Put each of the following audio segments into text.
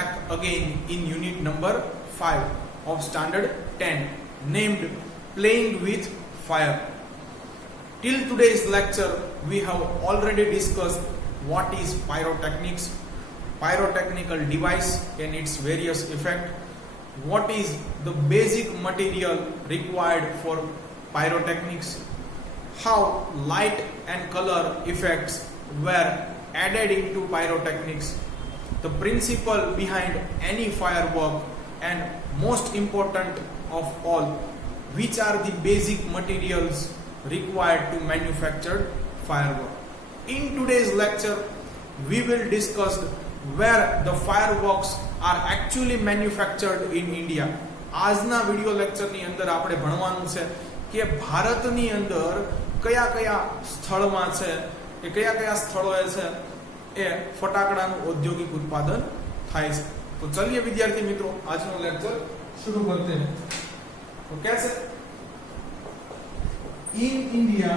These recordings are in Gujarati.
back again in unit number 5 of standard 10 named Playing with Fire. Till today's lecture we have already discussed what is pyrotechnics, pyrotechnical device and its various effects, what is the basic material required for pyrotechnics, how light and color effects were added into pyrotechnics, the principle behind any firework, and most important of all, which are the basic materials required to manufacture firework. In today's lecture we will discuss where the fireworks are actually manufactured in India. આજના વિડિયો લેક્ચરની અંદર આપણે ભણવાનું છે કે ભારતની અંદર કયા કયા સ્થળમાં છે કે કયા કયા સ્થળોએ છે એ ફટાકડાનું ઔદ્યોગિક ઉત્પાદન થાય છે. તો ચલિए વિદ્યાર્થી મિત્રો આજનો લેક્ચર શરૂ કરते हैं. તો कैसे in India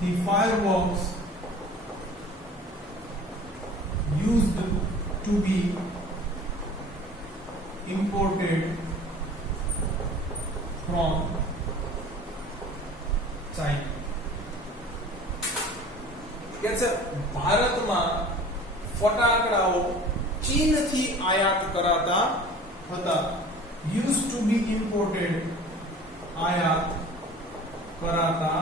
the fireworks used to be imported from China. कैसे ભારતમાં ફટાકડાઓ ચીનથી આયાત કરાતા હતા. used to be imported આયાત કરાતા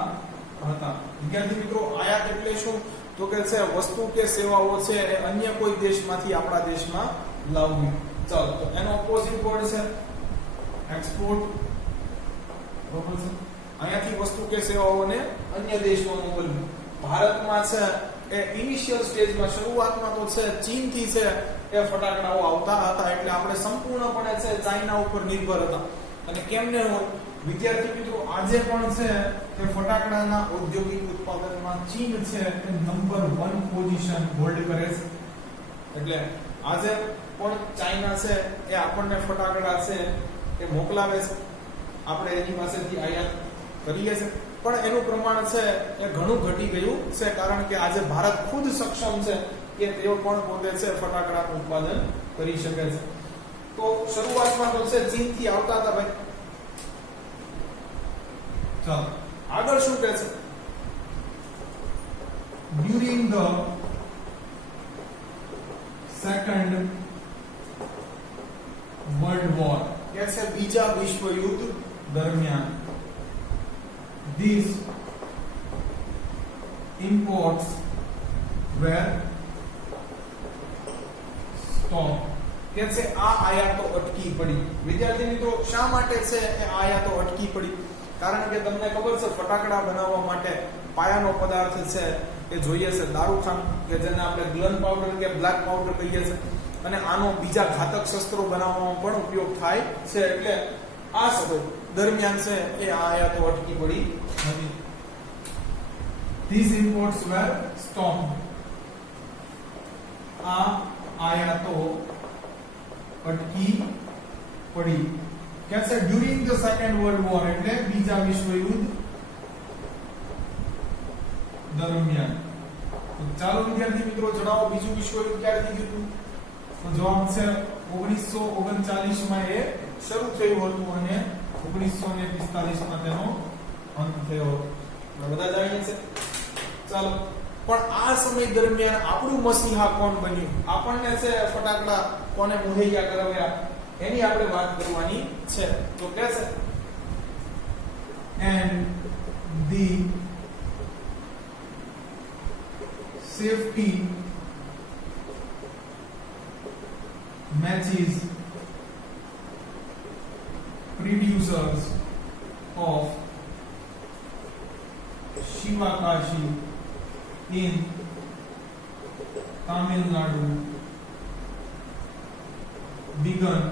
હતા. વિદ્યાર્થી મિત્રો આયાત એટલે શું? તો કે છે વસ્તુ કે સેવાઓ છે એ અન્ય કોઈ દેશમાંથી આપણા દેશમાં લાવવી. ચાલો તો એનો ઓપોઝિટ વર્ડ છે એક્સપોર્ટ. બરોબર છે. અહીંયાથી વસ્તુ કે સેવાઓને અન્ય દેશમાં મોકલવી. ભારતમાં છે એ ઇનિશિયલ સ્ટેજમાં શરૂઆતમાં તો છે ચીનથી છે એ ફટાકડાઓ આવતા હતા એટલે આપણે સંપૂર્ણપણે છે ચાઇના ઉપર નિર્ભર હતા. અને કેમને હોય વિદ્યાર્થી મિત્રો આજે પણ છે કે ફટાકડાના ઔદ્યોગિક ઉત્પાદનમાં ચીન છે એ નંબર 1 પોઝિશન હોલ્ડ કરે છે. એટલે આજે પણ ચાઇના છે એ આપણને ફટાકડા છે એ મોકલાવે છે, આપણે એની પાસેથી આયાત કરીએ છીએ. પણ એનું પ્રમાણ છે એ ઘણું ઘટી ગયું છે કારણ કે આજે ભારત ખુદ સક્ષમ છે કે તેઓ પણ પોતે છે ફટાકડાનું ઉત્પાદન કરી શકે છે. તો શરૂઆતમાં તો છે ચીનથી આવતા હતા ભાઈ. ચાલો આગળ શું કહે છે? During the second world war, કે છે બીજા વિશ્વ યુદ્ધ દરમિયાન, these imports were stopped. કે છે આ આયાતો અટકી પડી. વિદ્યાર્થી મિત્રો શા માટે છે એ આયાતો અટકી પડી? કારણ કે તમને ખબર છે ફટાકડા બનાવવા માટે પાયાનો પદાર્થ છે એ જોઈએ છે દારૂખાનું, કે જેને આપણે ગ્લન પાવડર કે બ્લેક પાવડર કહીએ છીએ, અને આનો બીજા ઘાતક શસ્ત્રો બનાવવામાં પણ ઉપયોગ થાય છે. એટલે આ સમય દરમિયાન છે એ આયાતો અટકી પડી હતી. These imports were stopped. આ આયાતો અટકી પડી. कैसे during the second world war એટલે બીજા વિશ્વ યુદ્ધ દરમિયાન. તો ચાલો વિદ્યાર્થી મિત્રો જણાવો બીજું વિશ્વ યુદ્ધ ક્યારે થયું હતું? તો જવાબ છે 1939 માં એ શરૂ થયું હતું અને 1945 માં તેનો અંત થયો હતો. બધા જાણીએ છે. ચાલો પણ આ સમય દરમિયાન આપણું મસીહા કોણ બન્યું? આપણને છે ફટાકડા કોને મુહૈયા કરાવ્યા એની આપણે વાત કરવાની છે. તો કે છે and the safety matches producers of Shivakashi in Tamil Nadu began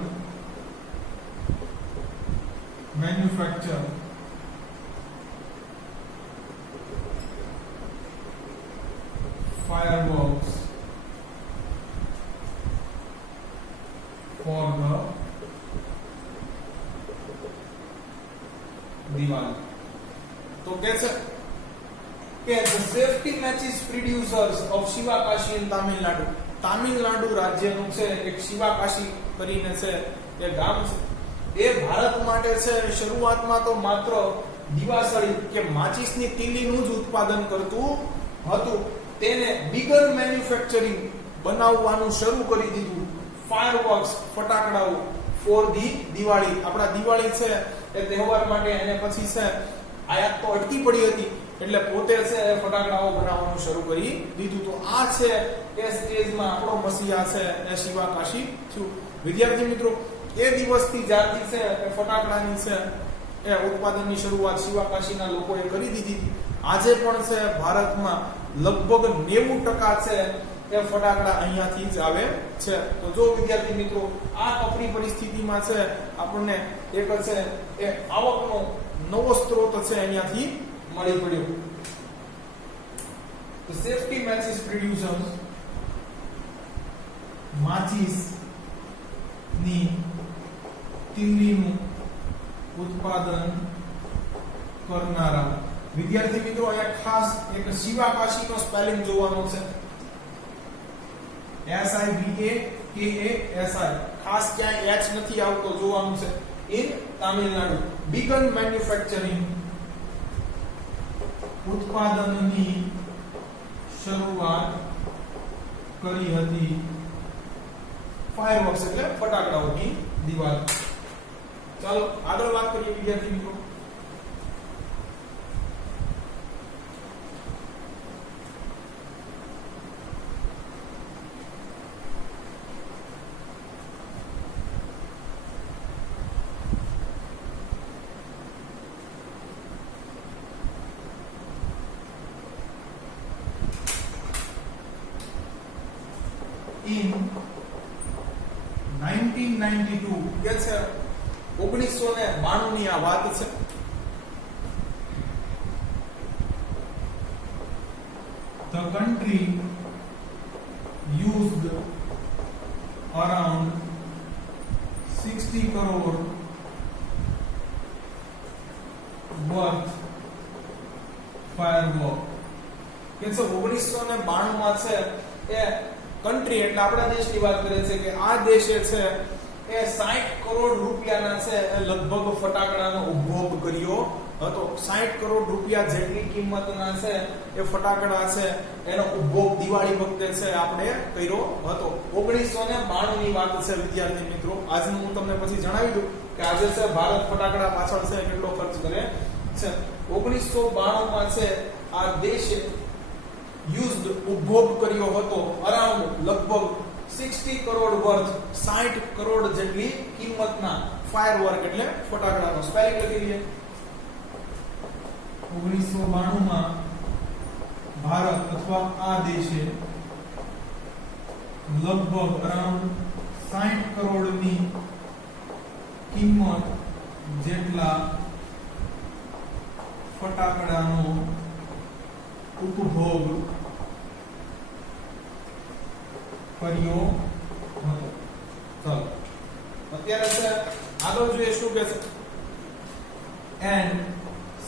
manufacture fireworks for the Diwali. तो कैसे કે the safety matches producers of Shivakashi in Tamil Nadu. Tamil Nadu રાજ્યનું છે એક શિવાકાશી કરીને છે એ ગામ છે. એ ભારત માટે છે શરૂઆતમાં તો માત્ર દીવાસળી કે માચીસની તીલીનું જ ઉત્પાદન કરતું હતું. તેને બિગર મેન્યુફેક્ચરિંગ બનાવવાનું શરૂ કરી દીધું. ફાયરવર્ક્સ ફટાકડાઓ ફોર ધી દિવાળી. આપણા દિવાળી છે એ તહેવાર માટે એને પછી છે આયાત તો અટકી પડી હતી એટલે પોતે છે ફટાકડાઓ બનાવવાનું શરૂ કરી દીધું. તો આ છે એ સ્ટેજમાં આપણો મસીહા છે એ શિવાકાશી થયું. વિદ્યાર્થી મિત્રો, એ દિવસથી જ્યારથી છે એ ફટાકડાની છે એ ઉત્પાદનની શરૂઆત શિવાકાશીના લોકોએ કરી દીધી હતી. આજે પણ છે ભારતમાં લગભગ 90% છે એ ફટાકડા અહીંયાથી જ આવે છે. તો જો વિદ્યાર્થી મિત્રો, આ કપરી પરિસ્થિતિમાં છે આપણને એક છે એ આવકનો નવો સ્ત્રોત છે અહીંયાથી મળી પડ્યો. તો સેફટી મેચિસ પ્રોડ્યુસર્સ માચીસ ની તીલીનું ઉત્પાદન કરનારા. વિદ્યાર્થી મિત્રો, અહીંયા ખાસ એક શિવાકાશીનો સ્પેલિંગ જોવાનો છે. SIVAKASI. ખાસ ક્યાંય H નથી આવતો જોવાનું છે. ઇન તામિલનાડુ બિગન મેન્યુફેક્ચરિંગ ઉત્પાદનની શરૂઆત કરી હતી. ફાયરવર્ક્સ એટલે ફટાકડાઓની દિવાળી. ચાલો આગળ વાત કરીએ વિદ્યાર્થી મિત્રો. In 1992 કે છે 1992 ની આ વાત છે. The country used around 60 crore worth firework. કે છે 1992 માં છે એ કન્ટ્રી એટલે આપણા દેશની વાત કરે છે કે આ દેશે છે એ 60 કરોડ રૂપિયાના છે લગભગ ફટાકડાનો ઉપભોગ કર્યો હતો. 60 કરોડ રૂપિયા જેટલી કિંમતના છે એ ફટાકડા છે એનો ઉપભોગ દિવાળી વખતે છે આપણે કર્યો હતો. 1992 ની વાત છે વિદ્યાર્થી મિત્રો. આજનું હું તમને પછી જણાવી દઉં કે આજે છે ભારત ફટાકડા પાછળ છે કેટલો ખર્ચ કરે છે. 1992 માં છે આ દેશે યુઝડ ઉપભોગ કર્યો હતો અરાઉન્ડ લગભગ 60 કરોડ વર્થ 60 કરોડ જેટલી કિંમતના ફાયરવર્ક એટલે ફટાકડાનો સ્પેલિંગ લખી લઈએ. 1992 માં ભારત અથવા આ દેશે લગભગ અરાઉન્ડ 60 કરોડની કિંમત જેટલા ફટાકડાનો ઉપભોગ કર્યો હતો. ચાલો અત્યારે છે આગળ જોઈએ શું કે છે. And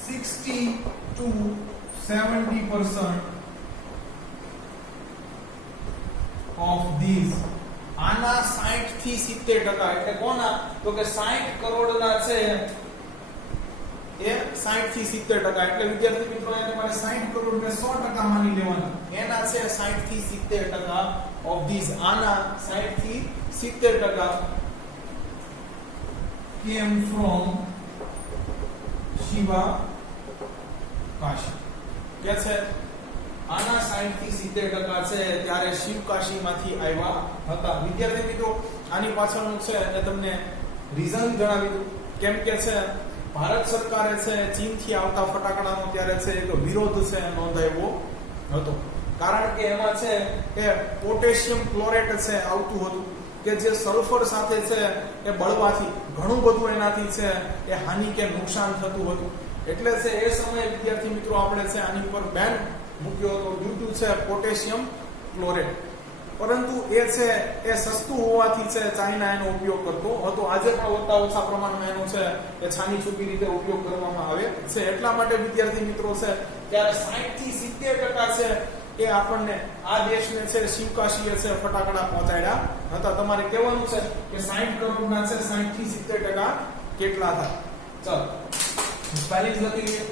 60 to 70% of these આના 60 થી 70% એટલે કોના તો કે 60 કરોડના છે એ 60 થી 70% એટલે વિદ્યાર્થી મિત્રો અહીંયા તમારે 60 કરોડ ને 100% માની લેવાના. એના છે 60 થી 70% of these આના 60 થી 70% came from શિવાકાશી. કે છે આના 60 થી 70% છે ત્યારે શિવકાશીમાંથી આવ્યા હતા. વિદ્યાર્થી મિત્રો આની પાછળનું છે એ તમને રીઝન જણાવી દઉં. કેમ કે છે ભારત સરકારે છે ચીનથી આવતા ફટાકડાનો ત્યારે છે એક વિરોધ છે નોંધાવ્યો હતો. કારણ કે એમાં છે એ પોટેશિયમ ક્લોરેટ છે આવતું હતું કે જે સલ્ફર સાથે છે એ બળવાથી ઘણું બધું એનાથી છે એ હાનિ કે નુકસાન થતું હતું. એટલે છે એ સમયે વિદ્યાર્થી મિત્રો આપણે છે આની પર બેન મૂક્યો હતો ડ્યુ ટુ છે પોટેશિયમ ક્લોરેટ. પરંતુ એ છે એ સસ્તું હોવાથી છે ચાઇના એનો ઉપયોગ કરતો હતો. આજે પણ ઓછા ઓછા પ્રમાણમાં એનો છે એ છાની છૂપી રીતે ઉપયોગ કરવામાં આવે છે. એટલા માટે વિદ્યાર્થી મિત્રો છે ત્યારે 60 થી 70% છે એ આપણને આ દેશને છે શિવકાશીએ છે ફટાકડા પહોંચાડ્યા હતા. તમારે કહેવાનું છે કે 60 કરોડના છે 60 થી 70% કેટલા થાય. ચલો સ્પેલિંગ લખી લઈએ.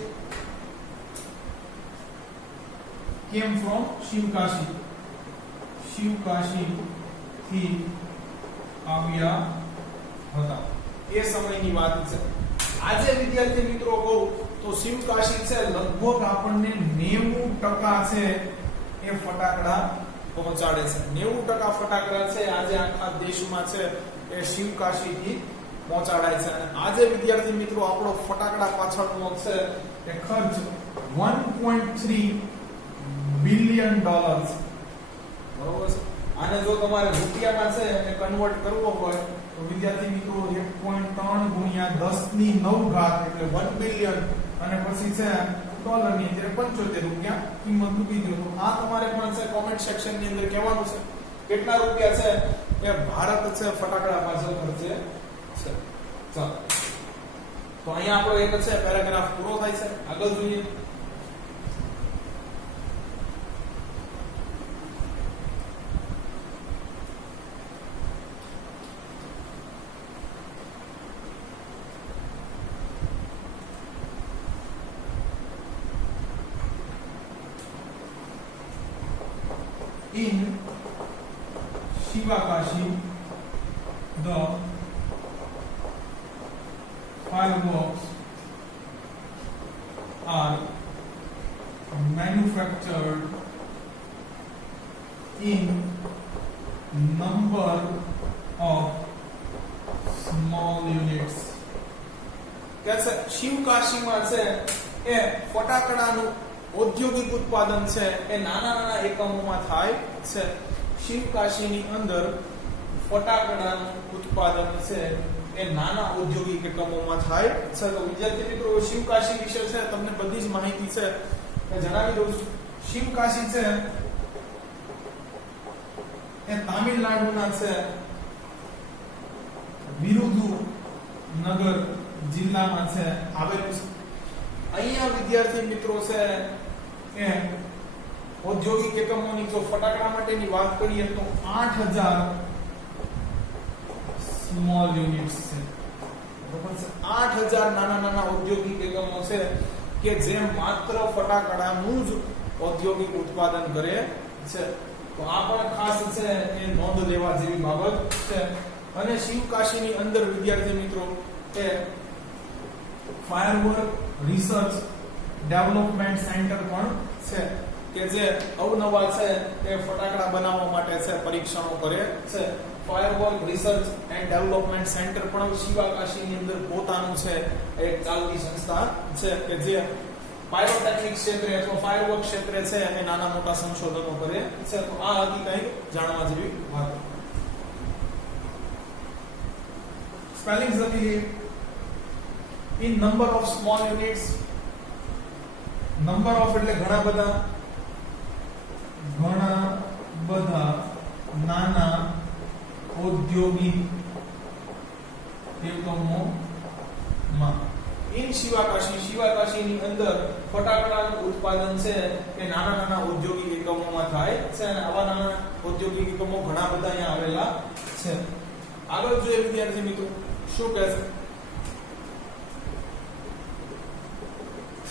came from શિવકાશી, શિવકાશી થી આવ્યા હતા એ સમયની વાત છે. આજે વિદ્યાર્થી મિત્રો કહું તો શિવકાશી છે લગભગ આપણને 90% છે એ ફટાકડા પહોંચાડે છે. 90% ફટાકડા છે આજે આખા દેશમાં છે એ શિવકાશી થી પહોંચાડાય છે. અને આજે વિદ્યાર્થી મિત્રો આપણો ફટાકડા પાછળનો છે એ ખર્ચ 1.3 બિલિયન ડોલર્સ. બરોબર છે. આને જો તમારે રૂપિયામાં છે એ કન્વર્ટ કરવો હોય તો વિદ્યાર્થી મિત્રો 1.3 ગુણ્યા 10 ની 9 ઘાત એટલે 1 બિલિયન અને પછી છે ડોલરની અંદર 75 રૂપિયા કિંમત મૂકી દો. તો આ તમારે પણ છે કોમેન્ટ સેક્શન ની અંદર કહેવાનું છે કેટલા રૂપિયા છે એ ભારત છે ફટાકડા પાછળ ખર્ચે છે. ચાલો તો અહીંયા આપણો એક છે પેરેગ્રાફ પૂરો થાય છે. આગળ જોઈએ. In Shivakashi, the fireworks are manufactured in number of small units. कैसे શિવકાશીમાં છે એ ફટાકડાનું ઔદ્યોગિક ઉત્પાદન છે એ નાના નાના એકમોમાં થાય છે. શિવકાશીની અંદર ફટાકડાનું ઉત્પાદન છે એ નાના ઔદ્યોગિક એકમોમાં થાય છે. તો વિદ્યાર્થી મિત્રો શિવકાશી વિશે છે તમને બધી જ માહિતી છે મેં જણાવી દઉં છું. શિવકાશી છે એ તામિલનાડુના છે વિરુધુનગર જિલ્લામાં છે આવેલું છે. અહીંયા વિદ્યાર્થી મિત્રો છે એ ઔદ્યોગિક એકમોની જો ફટાકડા માટેની વાત કરીએ તો 8000 સ્મોલ યુનિટ્સ છે. બરાબર છે. 8000 નાના નાના ઔદ્યોગિક એકમો છે કે જે માત્ર ફટાકડાનું જ ઔદ્યોગિક ઉત્પાદન કરે છે. તો આ પણ ખાસ છે એ નોંધ લેવા જેવી બાબત છે. અને શિવકાશીની અંદર વિદ્યાર્થી મિત્રો એ ફાયરવર્ક રિસર્ચ ડેવલપમેન્ટ સેન્ટર પણ છે કે જે અવનવા છે એ ફટાકડા બનાવવા માટે છે પરીક્ષણો કરે છે. Firework research and development centre પણ શિવકાશીની અંદર પોતાનું છે એક ચાલતી સંસ્થા છે કે જે પાયરોટેકનિક ક્ષેત્રે અથવા ફાયરવર્ક ક્ષેત્રે છે એ નાના મોટા સંશોધનો કરે છે. તો આ હતી કંઈક જાણવા જેવી વાત. સ્પેલિંગ લખી in number of small units. number of એટલે ઘણા બધા નાના ઔદ્યોગિક એકમોમાં. in શિવકાશીની અંદર ફટાકડાનું ઉત્પાદન છે કે નાના નાના ઔદ્યોગિક એકમોમાં થાય છે અને આવા નાના ઔદ્યોગિક એકમો ઘણા બધા અહીંયા આવેલા છે. આગળ જોઈએ વિદ્યાર્થી મિત્રો શું કહે છે.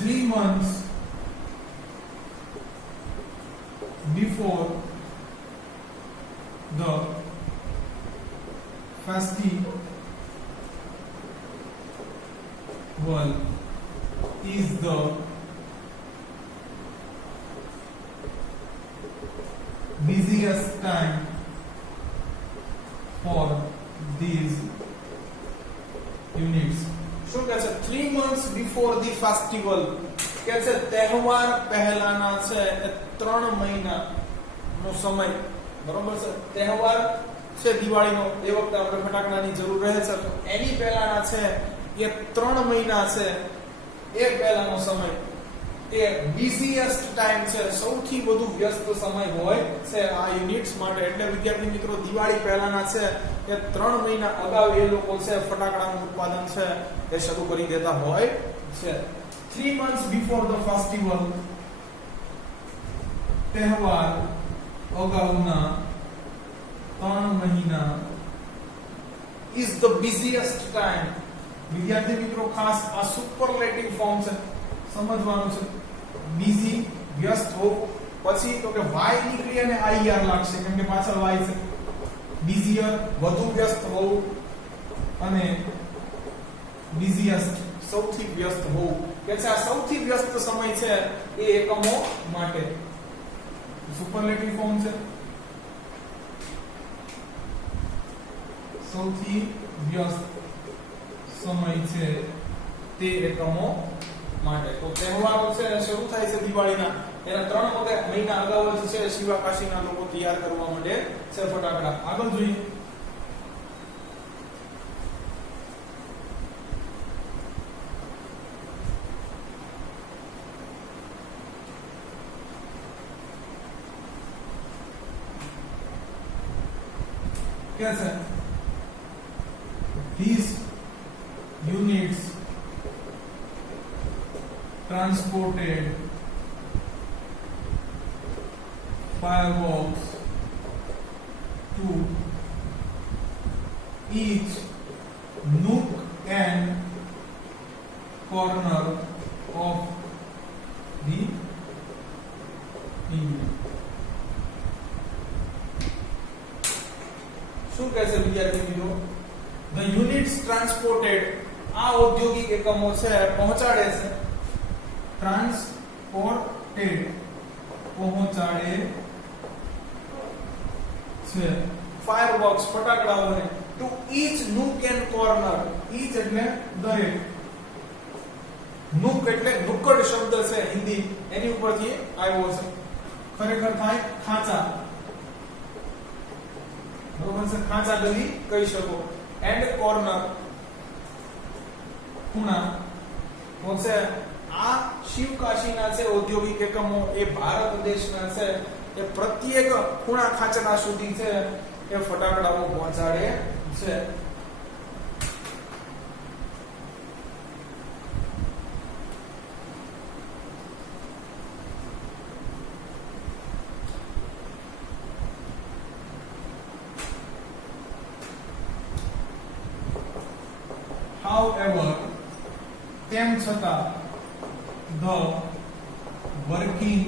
3 months before the festival is the busiest time for these units. શું કહે છે 3 months before the festival કે છે તહેવાર પહેલાના છે 3 મહિનાનો સમય. બરોબર છે. તહેવાર છે દિવાળીનો એ વખતે આપણે ફટાકડાની જરૂર રહે છે તો એની પહેલાના છે એ 3 મહિના છે એ પહેલાનો સમય એ બિઝીએસ્ટ ટાઈમ છે સૌથી વધુ વ્યસ્ત સમય હોય છે આ યુનિટ્સ માટે. એટલે વિદ્યાર્થી મિત્રો દિવાળી પહેલાના છે એ 3 મહિના અગાઉ એ લોકો છે ફટાકડાનું ઉત્પાદન છે એ શરૂ કરી દેતા હોય છે. 3 months before the festival તહેવાર અગાઉના 3 મહિના is the busiest time. વિદ્યાર્થી મિત્રો ખાસ આ સુપરલેટિવ ફોર્મ છે, સમજવાનું છે. બિઝી વ્યસ્ત હોવું, પછી તો કે y નીકળી અને ir લાગશે કેમ કે પાછળ y છે. બિઝીયર વધુ વ્યસ્ત હોવું અને બિઝીએસ્ટ સૌથી વ્યસ્ત હોવું. કે છે આ સૌથી વ્યસ્ત સમય છે એ એકમો માટે સુપરલેટિવ ફોર્મ છે. સૌથી વ્યસ્ત સમય છે તે એકમો માટે. તો તહેવારો છે શરૂ થાય છે દિવાળીના, એના 3 મહિના અગાઉ જ છે શિવાકાશીના લોકો તૈયાર કરવા માટે છે ફટાકડા. આગળ જોઈએ. कैसे these units transported fireworks to each nook and corner of the India. શું કહે છે વિદ્યાર્થી મિત્રો? the units transported, આ ઔદ્યોગિક એકમો છે પહોંચાડે છે. transported પહોંચાડે છે fireworks ફટાકડાઓને to each nook and corner. each એટલે દરેક, nook એટલે નુક્કડ શબ્દ છે હિન્દી, એની ઉપરથી આવ્યો છે. ખરેખર થાય ખાંચા, બરોબર છે, ખાંચા ગલી કહી શકો. એન્ડ કોર્નર ખૂણા. તો છે આ શિવકાશીના છે ઔદ્યોગિક એકમો એ ભારત દેશના છે એ પ્રત્યેક ખૂણા ખાંચડા સુધી છે એ ફટાકડાઓ પહોંચાડે છે. However, તેમ છતાં the working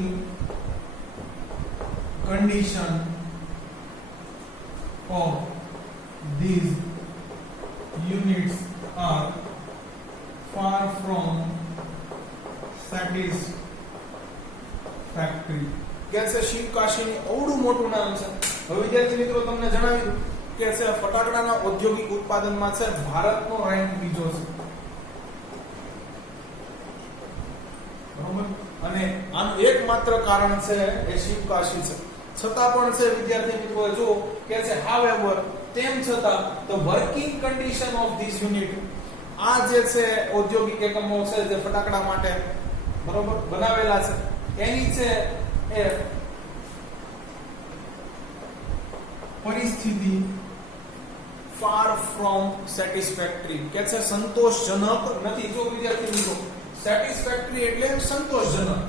condition of these units are far from satisfactory. કે છે શિવકાશીની અવડું મોટું નામ છે. હવે વિદ્યાર્થી મિત્રો તમને જણાવી દઉં કે છે ફટાકડાના ઔદ્યોગિક ઉત્પાદનમાં છે ભારતનો રેન્ક બીજો છે, બરોબર. અને આનું એકમાત્ર કારણ છે એ શિવકાશી છે. છતાં પણ છે વિદ્યાર્થી મિત્રો જો કે છે however, તેમ છતાં the working condition of this unit, આ જે છે ઔદ્યોગિક એકમો છે જે ફટાકડા માટે બરોબર બનાવેલા છે એની છે એ પરિસ્થિતિ far from satisfactory, કે છે સંતોષજનક નથી. જો વિદ્યાર્થી મિત્રો satisfactory એટલે સંતોષજનક,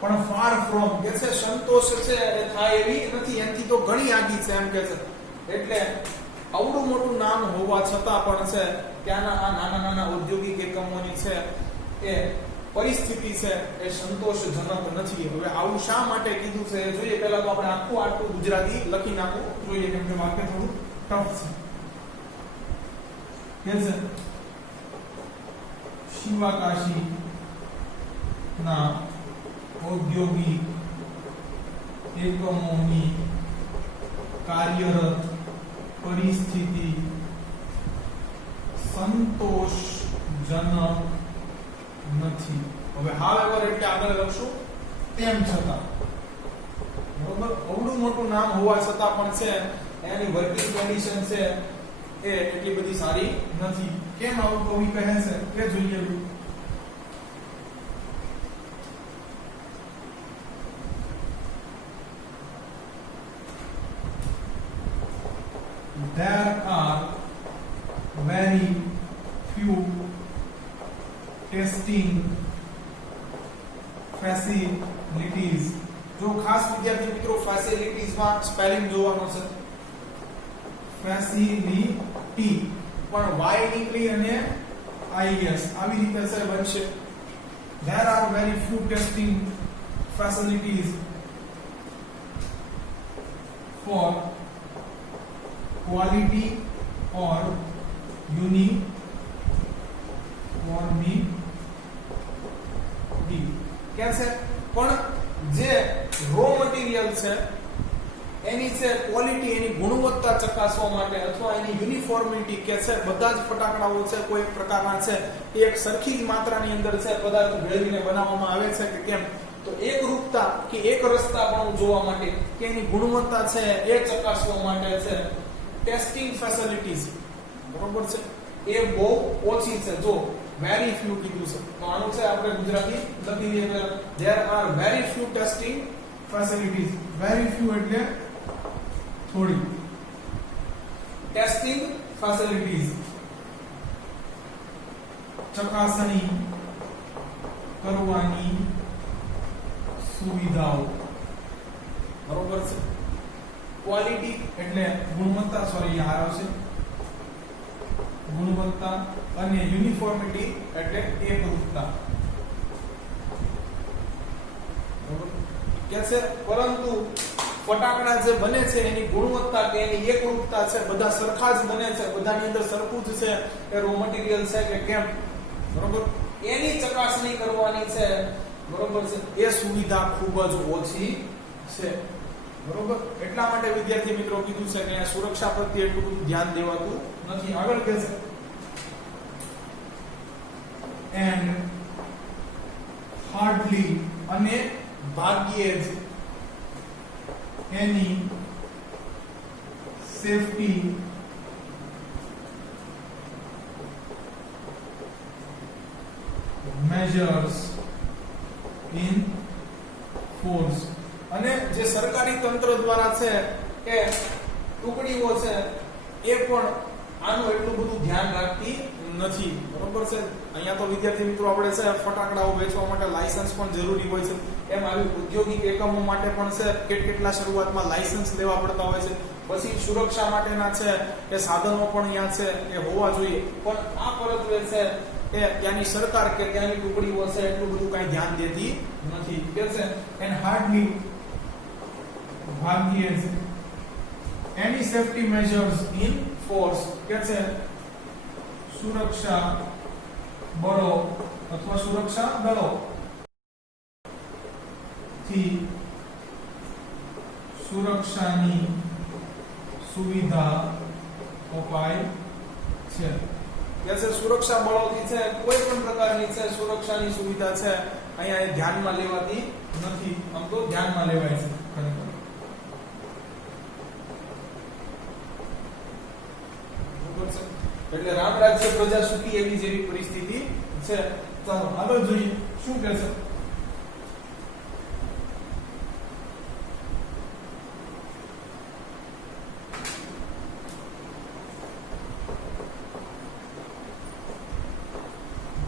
પણ far from કે છે સંતોષ છે એ થાય એવી નથી, એનાથી તો ઘણી આગી છે એમ કે છે. એટલે આવડું મોટું નામ હોવા છતાં પણ છે ત્યાંના આ નાના નાના ઔદ્યોગિક એકમોની છે એ પરિસ્થિતિ છે એ સંતોષજનક નથી. હવે આવું શા માટે કીધું છે જોઈએ. પહેલા તો આપણે આટલું ગુજરાતી લખી નાખવું જોઈએ કેમ કે વાક્ય થોડું ટફ છે. કે છે શિવાકાશી ના ઔદ્યોગિક એકમોની કાર્યરત પરિસ્થિતિ સંતોષજનક નથી. હવે however એટલે આગળ લખશું તેમ છતાં, બરોબર. અવડું મોટું નામ હોવા છતાં પણ છે એની વર્કિંગ કન્ડિશન છે એ એટલી બધી સારી નથી. કેમ આવું કવિ કહે છે કે જોઈએ. There are very few facilities. જો ખાસ વિદ્યાર્થી મિત્રો ફેસિલિટીઝ માં સ્પેલિંગ જોવાનો છે. ફેસિલિટી પણ y નીકળી અને is આવી રીતે છે બનશે. There are very few testing facilities for quality or uniformity. कैसे પણ જે રો મટીરીયલ છે એની છે ક્વોલિટી, એની ગુણવત્તા ચકાસવા માટે અથવા એની યુનિફોર્મિટી કે છે બધા જ ફટાકડાઓ છે કોઈ એક પ્રકારના છે એ એક સરખી જ માત્રાની અંદર છે પદાર્થ ભેળવીને બનાવવામાં આવે છે કે કેમ, તો એકરૂપતા કે એક રસ્તાપણું જોવા માટે કે એની ગુણવત્તા છે એ ચકાસવા માટે છે ટેસ્ટિંગ ફેસિલિટીઝ, બરોબર છે, એ બહુ ઓછી છે. જો વેરી ફ્યુ કીધું છે તો આનું છે આપણે ગુજરાતી લખી દઈએ પહેલા. there are very few testing facilities. very few એટલે થોડી. ટેસ્ટિંગ ફેસિલિટીઝ ચકાસણી કરવાની સુવિધાઓ, બરોબર છે. ક્વોલિટી એટલે ગુણવત્તા, સોરી આ આવશે ગુણવત્તા, અને યુનિફોર્મિટી એટલે એકરૂપતા, બરોબર કે છે. પરંતુ ફટાકડા જે બને છે એની ગુણવત્તા કે એની એકરૂપતા છે બધા સરખા જ બને છે, બધાની અંદર સરખું જ છે એ રો મટીરીયલ છે કે કેમ, બરોબર, એની ચકાસણી કરવાની છે, બરોબર છે, એ સુવિધા ખૂબ જ ઓછી છે, બરોબર. એટલા માટે વિદ્યાર્થી મિત્રો કીધું છે કે સુરક્ષા પ્રત્યે એટલું બધું ધ્યાન દેવાતું નથી. આગળ કહે છે and hardly અને ભાગ્યે જ any safety measures in force. અને જે સરકારી તંત્ર દ્વારા છે કે ટુકડીઓ છે એ પણ આનું એટલું બધું ધ્યાન રાખતી નથી, બરોબર છે. અહીંયા તો વિદ્યાર્થી મિત્રો આપણે છે ફટાકડાઓ વેચવા માટે લાયસન્સ પણ જરૂરી હોય છે. એમ આવી ઔદ્યોગિક એકમો માટે પણ છે કેટલા શરૂઆતમાં લાયસન્સ લેવા પડતા હોય છે. પછી સુરક્ષા માટેના છે એ સાધનો પણ અહીંયા છે એ હોવા જોઈએ. પણ આ પરત્વે છે એ ત્યાંની સરકાર કે ત્યાંની ટુકડીઓ છે એટલું બધું કઈ ધ્યાન દેતી નથી, કે છે એન્ડ હાર્ડલી ભાગ્યે જ any safety measures in force, કે છે સુરક્ષા બળો અથવા સુરક્ષા દળો થી સુરક્ષાની સુવિધા અપાય છે. કે છે સુરક્ષા બળોથી છે કોઈ પણ પ્રકારની છે સુરક્ષાની સુવિધા છે અહીંયા એ ધ્યાનમાં લેવાતી નથી. આમ તો ધ્યાનમાં લેવાય છે ખરેખર, એટલે રામ રાજ્ય પ્રજા સુખી એવી જેવી પરિસ્થિતિ છે. ચાલો આગળ જોઈએ શું કહે છે.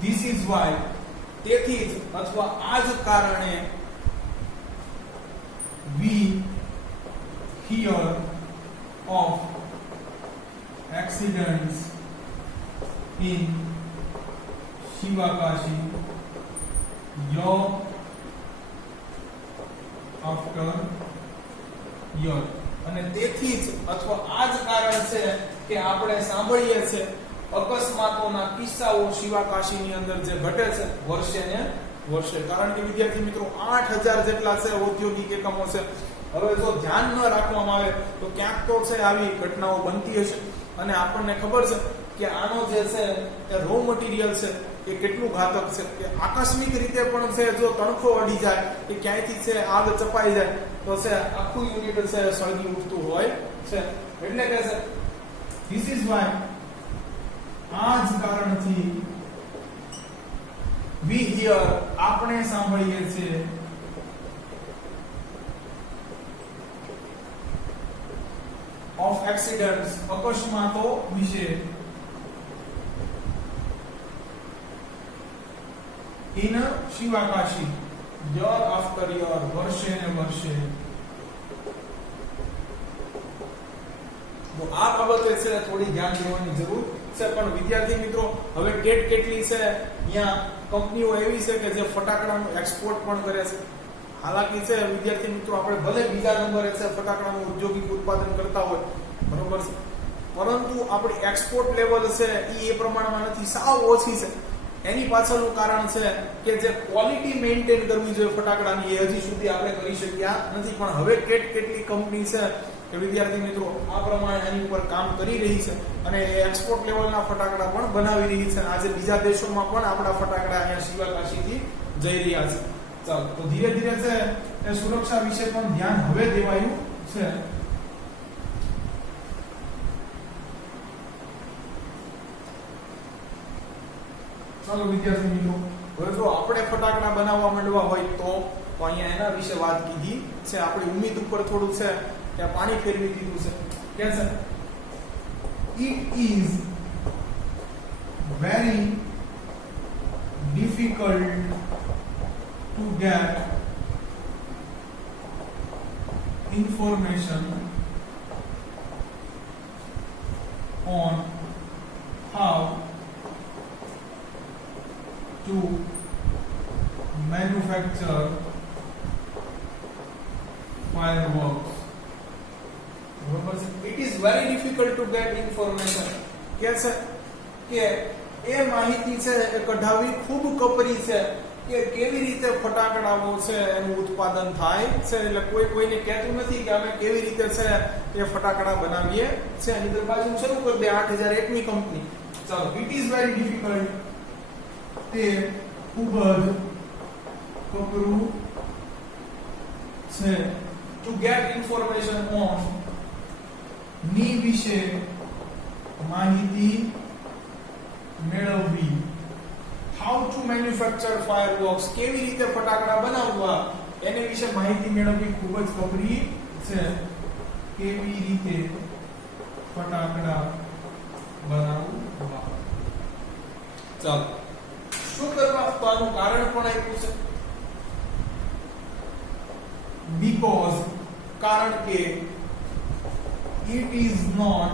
This is why, તેથી જ અથવા આ જ કારણે we hear of accidents in Shivakashi year after year. અને તેથી જ અથવા આ જ કારણ છે કે આપણે સાંભળીએ છીએ અકસ્માતોના કિસ્સાઓ શિવાકાશીની અંદર જે ઘટે છે વર્ષે ને વર્ષે. કારણ કે વિદ્યાર્થી મિત્રો 8000 જેટલા છે ઔદ્યોગિક એકમો છે. હવે જો ધ્યાન ન રાખવામાં આવે તો ક્યાંક તો છે આવી ઘટનાઓ બનતી હશે. અને આપણને ખબર છે કે આનો જે છે એ રો મટીરીયલ છે એ કેટલું ઘાતક છે કે આકસ્મિક રીતે પણ છે જો તણખો અડી જાય કે ક્યાંયથી છે આગ ચપાઈ જાય તો છે આખું યુનિટ છે સળગી ઉઠતું હોય છે. એટલે કે છે ધીસ ઇઝ વાય, આ જ કારણથી we hear આપણે સાંભળીએ છીએ of accidents અકસ્માતો વિશે in Sivakasi year after year, વર્ષે ને વર્ષે. તો આ બાબતે છે થોડી ધ્યાન દેવાની જરૂર છે. પણ વિદ્યાર્થી મિત્રો હવે કેટલી છે અહીંયા કંપનીઓ એવી છે કે જે ફટાકડાનું એક્સપોર્ટ પણ કરે છે. હાલાકી છે વિદ્યાર્થી મિત્રો આપણે ભલે બીજા નંબરે છે ફટાકડાનું ઔદ્યોગિક ઉત્પાદન કરતા હોય, બરોબર છે, પરંતુ આપણી એક્સપોર્ટ લેવલ છે એ પ્રમાણમાં નથી, સાવ ઓછી છે. એની પાછળનું કારણ છે કે જે ક્વોલિટી મેન્ટેન કરવી જોઈએ ફટાકડાની એ હજી સુધી આપણે કરી શક્યા નથી. પણ હવે કેટલી કંપની છે કે વિદ્યાર્થી મિત્રો આ પ્રમાણે એની ઉપર કામ કરી રહી છે અને એક્સપોર્ટ લેવલના ફટાકડા પણ બનાવી રહી છે. આજે બીજા દેશોમાં પણ આપણા ફટાકડા અહીંયા શિવાકાશીથી જઈ રહ્યા છે. ચાલો, તો ધીરે ધીરે છે એ સુરક્ષા વિશે પણ ધ્યાન હવે દેવાયું છે. ચાલો વિદ્યાર્થી મિત્રો, હવે જો આપણે ફટાકડા બનાવવા માંડવા હોય તો અહીંયા એના વિશે વાત કીધી છે. આપણી ઉમ્મીદ ઉપર થોડું છે કે પાણી ફેરવી દીધું છે. કે છે it is very difficult to get information on how to manufacture fireworks. It is very difficult to get information. કે છે કે એ માહિતી છે એ કઢાવી ખૂબ કપરી છે કે કેવી રીતે ફટાકડાઓ છે એનું ઉત્પાદન થાય છે. એટલે કોઈને કહેતું નથી કે અમે કેવી રીતે છે એ ફટાકડા બનાવીએ છે. એની બાજુ શરૂ કરી દે 8001 ની કંપની. ચાલો, it is very difficult, તે ખૂબ જ કપરું છે. to get information on, ની વિશે માહિતી મેળવવી. how to manufacture fireworks, કેવી રીતે ફટાકડા બનાવવા એને વિશે માહિતી મેળવવી ખૂબ જ કપરી છે. કેવી રીતે ફટાકડા બનાવવા. ચાલો, શું કરવા તો આનું કારણ પણ આપ્યું છે. because, કારણ કે it is not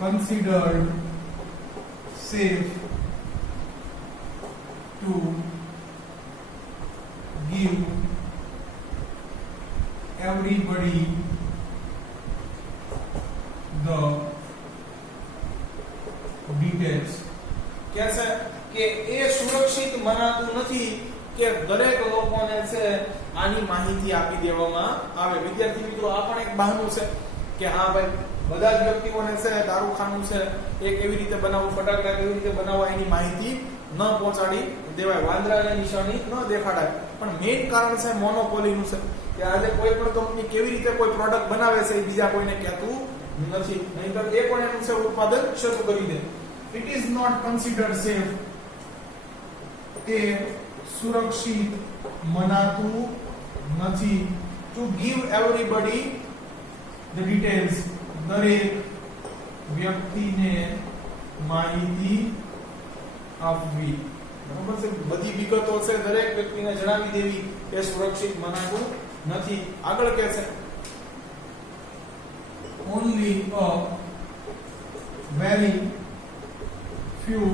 considered safe to give everybody the details. कैसे કે એ સુરક્ષિત મનાતું નથી કે દરેક લોકોને છે આની માહિતી આપી દેવામાં આવે. વિદ્યાર્થી મિત્રો આ પણ એક બહાનું છે કે હા ભાઈ બધા જ વ્યક્તિઓને છે દારૂખાનું છે એ કેવી રીતે બનાવવું, ફટાકડા કેવી રીતે બનાવવા એની માહિતી ન પહોંચાડી દેવાય, વાંદરાને નિશાની ન દેખાડાય. પણ મેઇન કારણ છે મોનોપોલીનું છે કે આજે કોઈ પણ કંપની કેવી રીતે કોઈ પ્રોડક્ટ બનાવે છે એ બીજા કોઈને કહેતું નથી, નહીંતર એ પણ એનું છે ઉત્પાદન શરૂ કરી દે. It is not considered safe, એ સુરક્ષિત મનાતું નથી. to give everybody the details, દરેક વ્યક્તિને માહિતી આપવી. બરાબર છે, બધી વિગતો છે દરેક વ્યક્તિને જણાવી દેવી એ સુરક્ષિત મનાતું નથી. આગળ કહે છે only a very few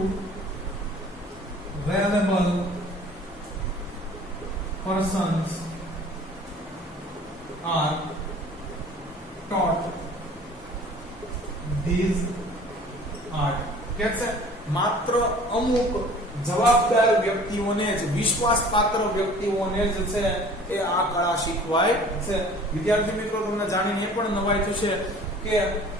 reliable persons are taught this art. कैसे मात्र अमुक जवाबदार व्यक्तिओने ज विश्वासपात्र व्यक्तिओने ज छे ए आ कला શીખવાય છે. વિદ્યાર્થી મિત્રો તમને જાણીને એ પણ નવાઈ થશે કે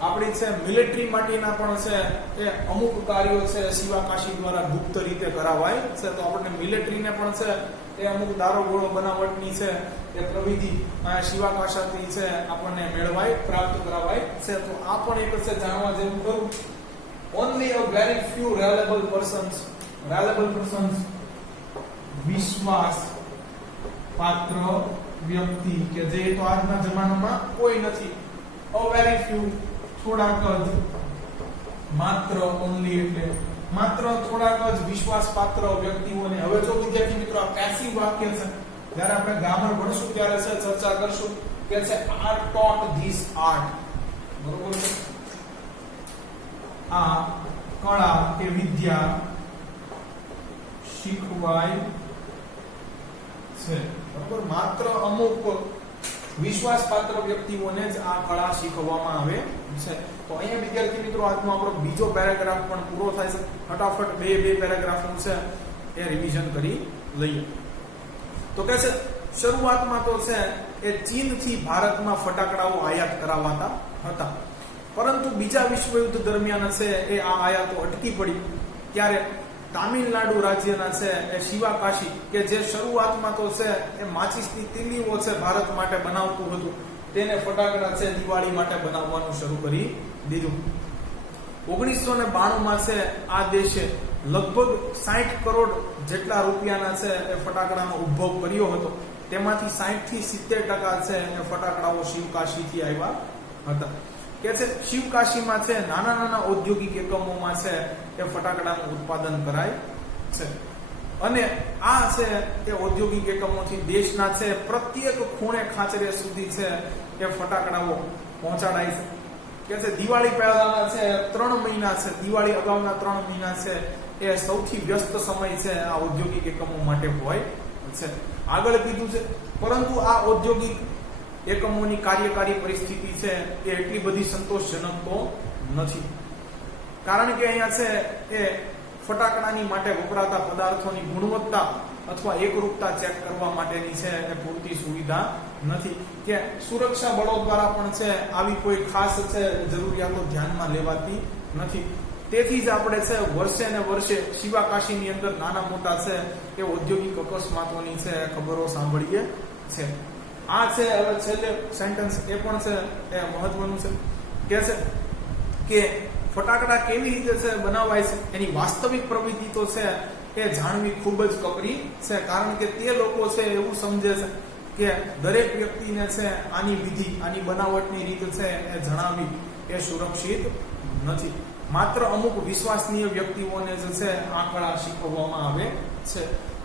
આપણી છે મિલિટરી માટેના પણ છે એ અમુક કાર્યો છે શિવાકાશી દ્વારા ગુપ્ત રીતે કરાવાય છે. તો આપણને મિલિટરીને પણ છે એ અમુક દારૂગોળો બનાવટની છે એ પ્રવિધિ શિવાકાશથી છે આપણને મેળવાય, પ્રાપ્ત કરાવાય છે. તો આ પણ એક છે જાણવા જેવું ખરું. only a very few reliable persons વિશ્વાસ પાત્ર વ્યક્તિ કે જે તો આજના જમાનામાં કોઈ નથી. a very few થોડાક જ માત્ર ઓનલી એટલે માત્ર થોડાક જ વિશ્વાસપાત્ર વ્યક્તિઓને. હવે જો વિદ્યાર્થી મિત્રો આ પેસિવ વાક્ય છે, જ્યારે આપણે ગ્રામર ભણશું ત્યારે છે ચર્ચા કરશું કે છે આર ટોટ ધીસ આર્ટ, બરોબર છે. આ કળા કે વિદ્યા શીખવાય છે, બરોબર. માત્ર અમુક વિશ્વાસપાત્ર વ્યક્તિઓને જ આ કળા શીખવવામાં આવે છે. તો અહીંયા વિદ્યાર્થી મિત્રો આજનો આપણો બીજો પેરેગ્રાફ પણ પૂરો થાય છે. ફટાફટ બે પેરેગ્રાફ છે એ રિવિઝન કરી લઈએ. તો કે છે શરૂઆતમાં તો છે એ ચીનથી ભારતમાં ફટાકડાઓ આયાત કરાવાતા હતા, પરંતુ બીજા વિશ્વયુદ્ધ દરમિયાન છે એ આ આયાતો અટકી પડી. ત્યારે તામિલનાડુ રાજ્યના છે એ શિવાકાશી, કે જે શરૂઆતમાં તો છે એ માચિસની તીલીઓ છે ભારત માટે બનાવતું હતું, તેને ફટાકડા છે દિવાળી માટે બનાવવાનું શરૂ કરી દીધું. 1992 માં છે આ દેશે લગભગ 60 કરોડ જેટલા રૂપિયાના છે એ ફટાકડાનો ઉદ્ભવ કર્યો હતો. તેમાંથી 60 થી 70% છે એ ફટાકડાઓ શિવકાશીથી આવ્યા હતા. કે છે શિવકાશીમાં છે નાના ઔદ્યોગિક એકમોમાં છે એ ફટાકડાનું ઉત્પાદન કરાય છે, અને આ છે એ ઔદ્યોગિક એકમોથી દેશના છે પ્રત્યેક ખૂણે ખાંચરે સુધી છે એ ફટાકડાઓ પહોંચાડાય છે. કે છે દિવાળી પહેલાના છે 3 મહિના છે, દિવાળી અગાઉના 3 મહિના છે એ સૌથી વ્યસ્ત સમય છે આ ઔદ્યોગિક એકમો માટે હોય છે. આગળ કીધું છે, પરંતુ આ ઔદ્યોગિક એકમોની કાર્યકારી પરિસ્થિતિ છે એ એટલી બધી સંતોષજનક તો નથી, કારણ કે અહીંયા છે એ ફટાકડાની માટે વપરાતા પદાર્થોની ગુણવત્તા અથવા એકરૂપતા ચેક કરવા માટેની છે એ પૂરતી સુવિધા નથી, કે સુરક્ષા બળો દ્વારા પણ છે આવી કોઈ ખાસ છે જરૂરિયાતો ધ્યાનમાં લેવાતી નથી. તેથી જ આપણે છે વર્ષે ને વર્ષે શિવાકાશીની અંદર નાના મોટા છે એ ઔદ્યોગિક અકસ્માતોની છે ખબરો સાંભળીએ છે. આ છે હવે છેલ્લે સેન્ટેન્સ એ પણ છે એ મહત્વનું છે. કે છે કે ફટાકડા કેવી રીતે છે બનાવાય છે એની વાસ્તવિક પ્રવૃત્તિ તો છે એ જાણવી ખૂબ જ કપરી છે, કારણ કે તે લોકો છે એવું સમજે છે કે દરેક વ્યક્તિને છે આની વિધિ, આની બનાવટની રીત છે એ જણાવી એ સુરક્ષિત નથી. માત્ર અમુક વિશ્વસનીય વ્યક્તિઓને જ છે આ કળા શીખવવામાં આવે છે.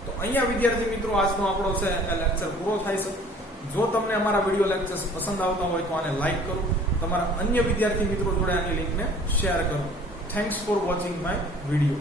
તો અહીંયા વિદ્યાર્થી મિત્રો આજનો આપણો છે એ લેક્ચર પૂરો થાય છે. જો તમને અમારા વિડીયો લેક્ચર્સ પસંદ આવતા હોય તો આને લાઈક કરો, તમારા અન્ય વિદ્યાર્થી મિત્રો જોડે આની લિંકને શેર કરો. Thanks for watching my video.